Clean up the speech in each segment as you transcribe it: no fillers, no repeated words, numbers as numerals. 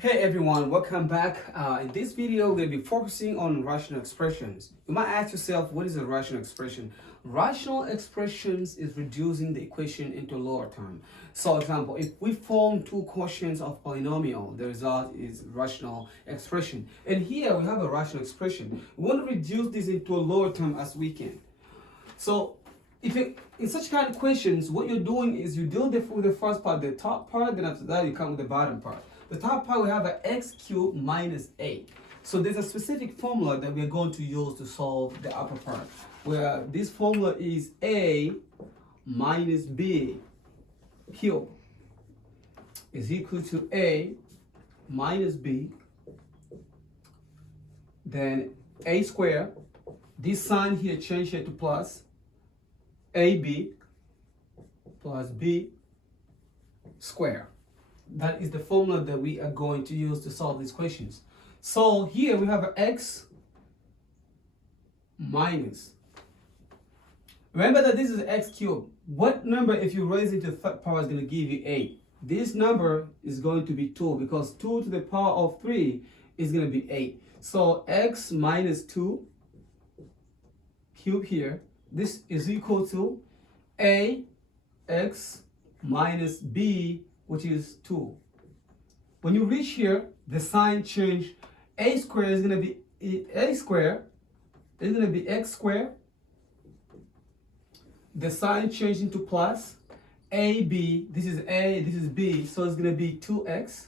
Hey everyone, welcome back. In this video, we're going to be focusing on rational expressions. You might ask yourself, what is a rational expression? Rational expressions is reducing the equation into lower term. So, example, if we form two quotients of polynomial, the result is rational expression. And here we have a rational expression. We want to reduce this into a lower term as we can. So, in such kind of questions, what you're doing is you deal with the first part, the top part, then after that you come with the bottom part. The top part, we have an x cubed minus a. So there's a specific formula that we're going to use to solve the upper part, where this formula is a minus b cubed is equal to a minus b, then a squared. This sign here, change it to plus, ab plus b squared. That is the formula that we are going to use to solve these questions. So here we have an x minus. Remember that this is x cubed. What number, if you raise it to the third power, is going to give you 8? This number is going to be 2, because 2 to the power of 3 is going to be 8. So x minus 2 cubed here, this is equal to a x minus b, which is 2. When you reach here, the sign change. A squared is going to be a squared. It's going to be x squared. The sign changed into plus. Ab, this is a, this is b, so it's going to be 2x.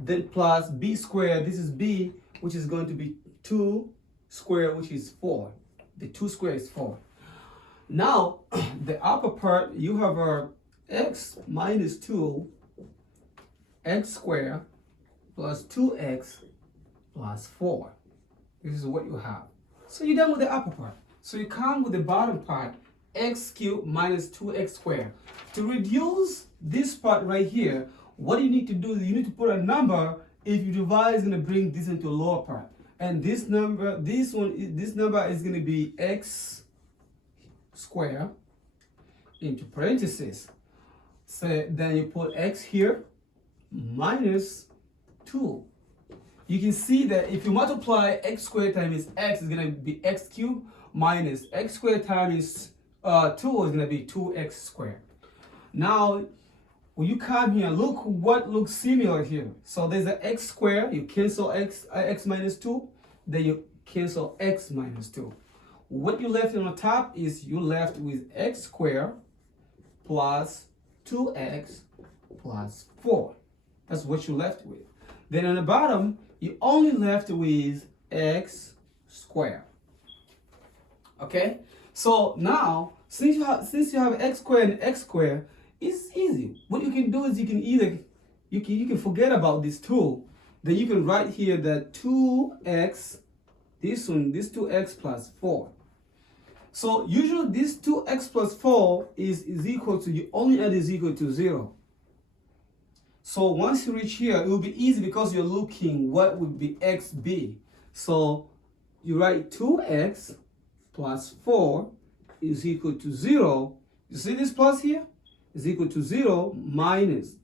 Then plus b squared, this is b, which is going to be 2 squared, which is 4. The 2 squared is 4. Now, the upper part, you have a x minus 2 x squared plus 2x plus 4. This is what you have. So you're done with the upper part. So you come with the bottom part, x cubed minus 2x squared. To reduce this part right here, what you need to do is you need to put a number. If you divide, it's going to bring this into a lower part. And this number, this number is going to be x squared into parentheses. So then you put x here minus 2. You can see that if you multiply x squared times x, is going to be x cubed minus x squared times 2 is going to be 2x squared. Now, when you come here, look what looks similar here. So there's an x squared, you cancel x minus 2, then you cancel x minus 2. What you left on the top is you left with x squared plus 2x plus 4. That's what you left with. Then on the bottom, you only left with x squared. Okay? So now, since you have x squared and x squared, it's easy. What you can do is you can either you can forget about this 2. Then you can write here that 2x, this 2x plus 4. So usually this 2x plus 4 is equal to, you only add is equal to 0. So once you reach here, it will be easy because you're looking what would be x be. So you write 2x plus 4 is equal to 0. You see this plus here? Is equal to 0 minus.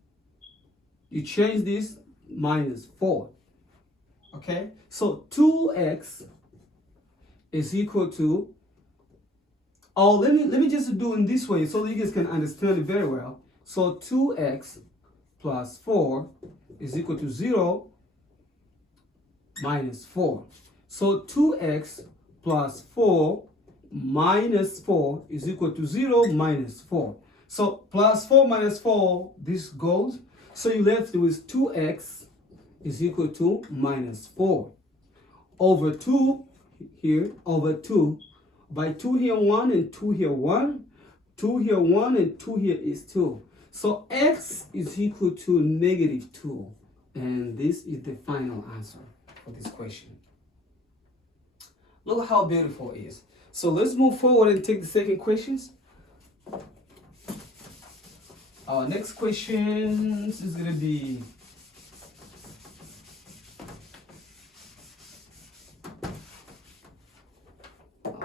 You change this minus 4. Okay? So 2x is equal to, oh, let me just do it this way so that you guys can understand it very well. So 2x plus 4 is equal to 0 minus 4. So 2x plus 4 minus 4 is equal to 0 minus 4. So plus 4 minus 4, this goes. So you left with 2x is equal to minus 4. Over 2 here, over 2. By 2 here 1 and 2 here 1. 2 here 1 and 2 here is 2. So x is equal to negative 2. And this is the final answer for this question. Look how beautiful it is. So let's move forward and take the second questions. Our next question is going to be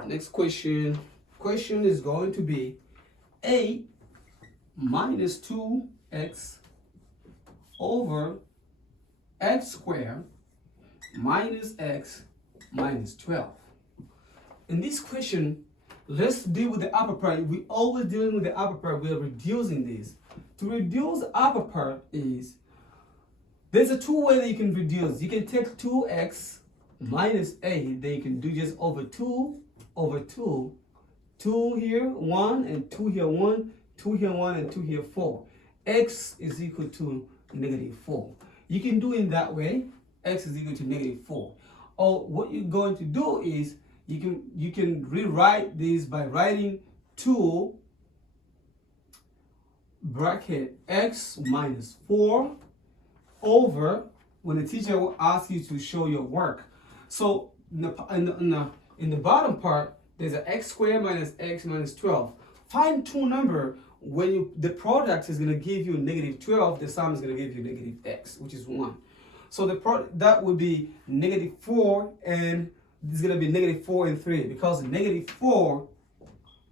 next question is going to be a minus 2x over x squared minus x minus 12. In this question, let's deal with the upper part. We always dealing with the upper part. We are reducing this. To reduce the upper part is, there's a two way that you can reduce. You can take 2x minus a, then you can do just over 2 over 2. 2 here, 1, and 2 here, 1, 2 here, 1, and 2 here, 4. X is equal to negative 4. You can do it that way. X is equal to negative 4. Or what you're going to do is, you can rewrite this by writing 2 bracket x minus 4 over, when the teacher will ask you to show your work. So in the bottom part, there's an x squared minus x minus 12. Find two number. When the product is going to give you negative 12, the sum is going to give you negative x, which is 1. So that would be negative 4, and this is going to be negative 4 and 3. Because negative 4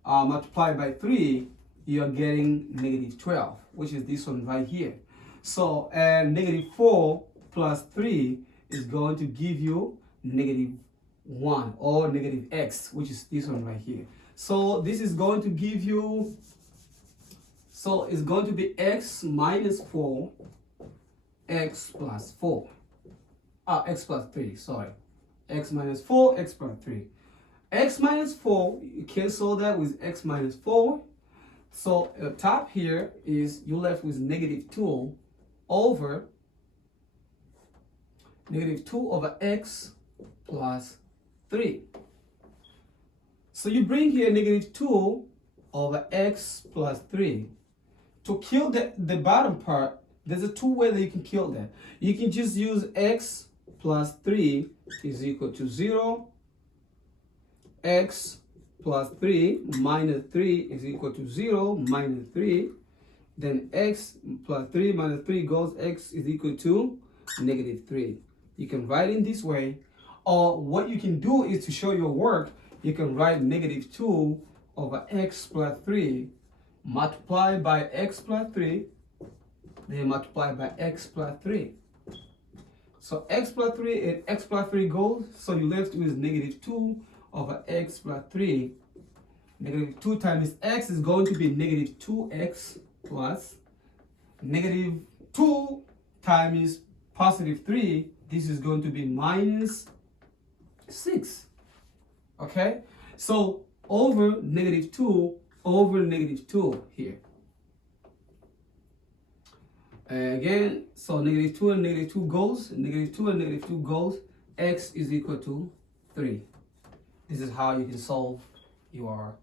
multiplied by 3, you're getting negative 12, which is this one right here. So, and negative 4 plus 3 is going to give you negative 1 or negative x, which is this one right here. So this is going to give you, so it's going to be x minus 4, x plus 4. X plus 3, sorry. X minus 4, x plus 3. X minus 4, you cancel that with x minus 4. So the top here is, you're left with negative 2 over x plus 3. So you bring here negative 2 over x plus 3. To kill the bottom part, there's a two way that you can kill that. You can just use x plus 3 is equal to 0. X plus 3 minus 3 is equal to 0 minus 3. Then x plus 3 minus 3 goes, x is equal to negative 3. You can write in this way. Or what you can do is, to show your work, you can write negative 2 over x plus 3 multiplied by x plus 3, then multiply by x plus 3. So x plus 3 and x plus 3 goes, so you left with negative 2 over x plus 3. Negative 2 times x is going to be negative 2x plus negative 2 times positive 3. This is going to be minus 6. Okay? So over negative 2 over negative 2 here. Again, so negative 2 and negative 2 goes, negative 2 and negative 2 goes, x is equal to 3. This is how you can solve your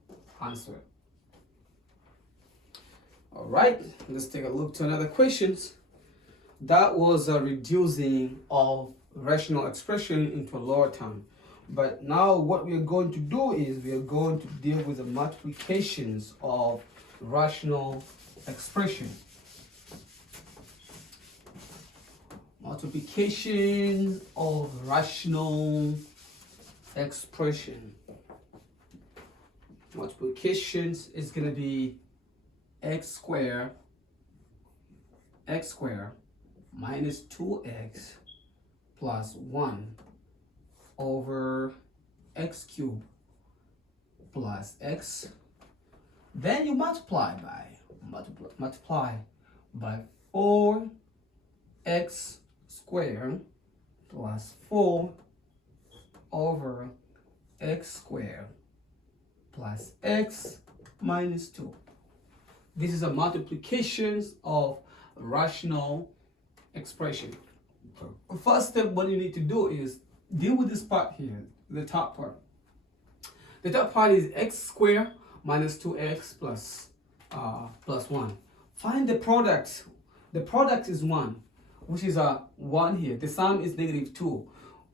answer. All right, let's take a look to another questions. That was a reducing of rational expression into a lower term. But now what we are going to do is, we are going to deal with the multiplications of rational expression. Multiplication of rational expression. Multiplications is going to be x squared minus 2x plus 1 over x cubed plus x. Then you multiply by 4x squared plus 4 over x squared plus x minus 2. This is a multiplication of rational expression. First step, what you need to do is deal with this part here, the top part. The top part is x squared minus 2x plus 1. Find the product. The product is 1, which is a 1 here. The sum is negative 2.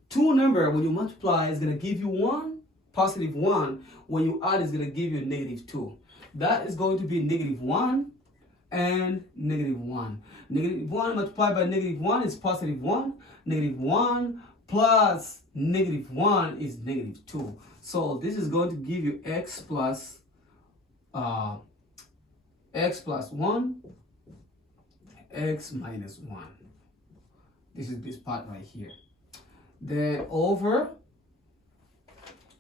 Two number, when you multiply, is going to give you 1, positive 1. When you add, it's going to give you negative 2. That is going to be negative 1 and negative 1. Negative 1 multiplied by negative 1 is positive 1. Negative 1 plus negative 1 is negative 2. So this is going to give you x plus 1, x minus 1. This is this part right here. Then over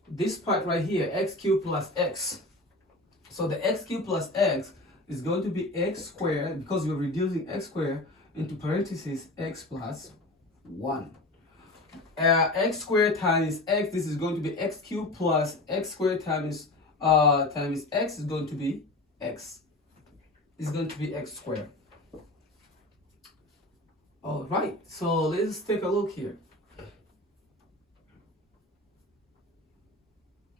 this part right here, x cubed plus x. So the x cubed plus x is going to be x squared, because we're reducing x squared into parentheses x plus 1. X squared times x, this is going to be x cubed plus x squared times x is going to be x. It's going to be x squared. All right, so let's take a look here.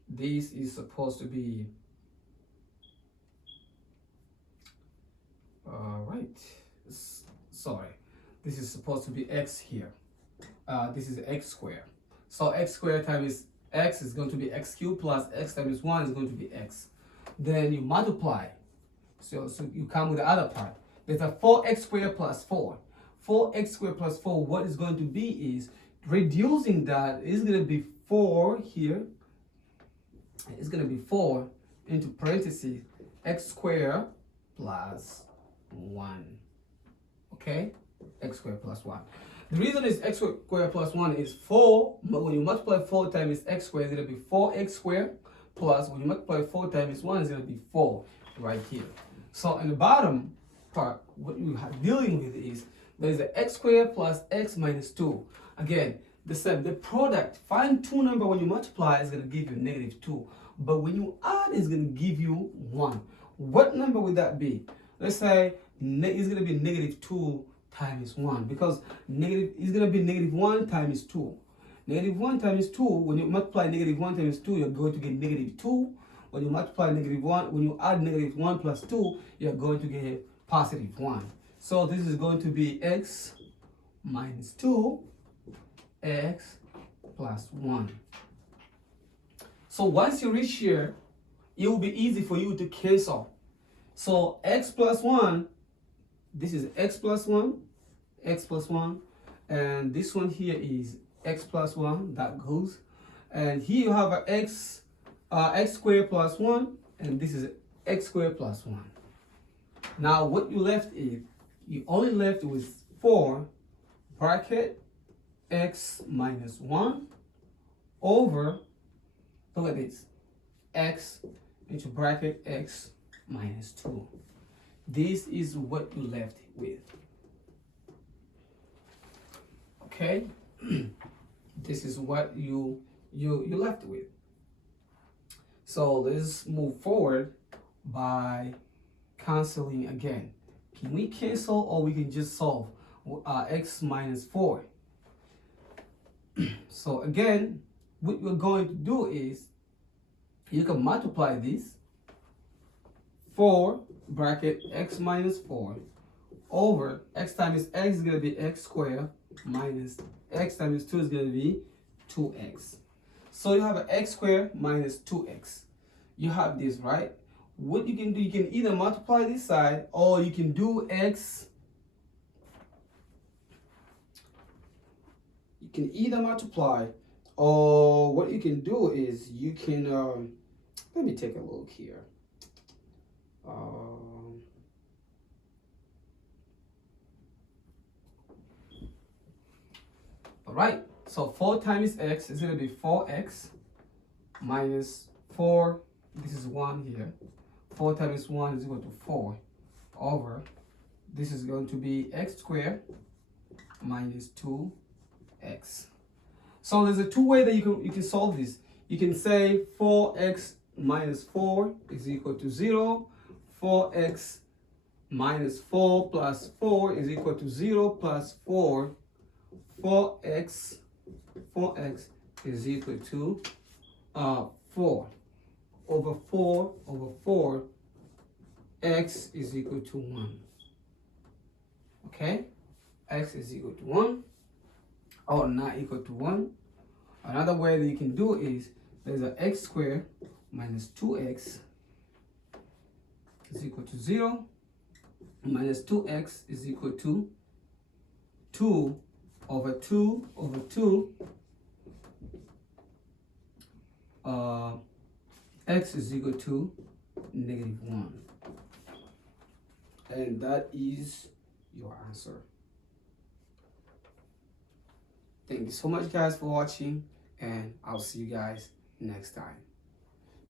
This is supposed to be, sorry, this is supposed to be x here. This is x squared. So x squared times x is going to be x cubed plus x times 1 is going to be x. Then you multiply. So you come with the other part. There's a 4x squared plus 4. 4x squared plus 4, what is going to be is, reducing that is going to be 4 here. It's going to be 4 into parentheses x squared plus 1. Okay? X squared plus 1. The reason is x squared plus 1 is 4, but when you multiply 4 times x squared, it's going to be 4x squared plus, when you multiply 4 times 1, it's going to be 4 right here. So in the bottom part, what you are dealing with is, there's an x squared plus x minus 2. Again, the same. The product, find two number when you multiply is going to give you negative 2. But when you add, it's going to give you 1. What number would that be? Let's say it's going to be negative 2 times 1, because negative is going to be negative 1 times 2. Negative 1 times 2, when you multiply negative 1 times 2, you're going to get negative 2. When you multiply negative 1, when you add negative 1 plus 2, you're going to get positive 1. So this is going to be x minus 2, x plus 1. So once you reach here, it will be easy for you to cancel. So x plus 1, this is x plus 1, and this one here is x plus 1, that goes. And here you have a x squared plus 1, and this is x squared plus 1. Now what you left is, you only left with 4 bracket x minus 1 over, look at this, x into bracket x minus 2. This is what you left with. Okay? This is what you left with. So let's move forward by canceling again. Can we cancel, or we can just solve x minus 4? So again, what we're going to do is, you can multiply this 4 bracket x minus 4 over x times x is going to be x squared minus x times 2 is going to be 2x. So you have an x squared minus 2x. You have this, right? What you can do, you can either multiply this side, or you can do x. You can either multiply, or what you can do is you can, let me take a look here. All right, so 4 times x is going to be 4x minus 4, this is 1 here. 4 times 1 is equal to 4 over, this is going to be x squared minus 2x. So there's a two way that you can solve this. You can say 4x minus 4 is equal to 0. 4x minus 4 plus 4 is equal to 0 plus 4. 4x is equal to 4 over 4 over 4, x is equal to 1. Okay, x is equal to 1 or not equal to 1. Another way that you can do is, there's an x squared minus 2x is equal to 0, minus 2x is equal to 2 over 2 over 2, x is equal to negative 1. And that is your answer. Thank you so much, guys, for watching, and I'll see you guys next time.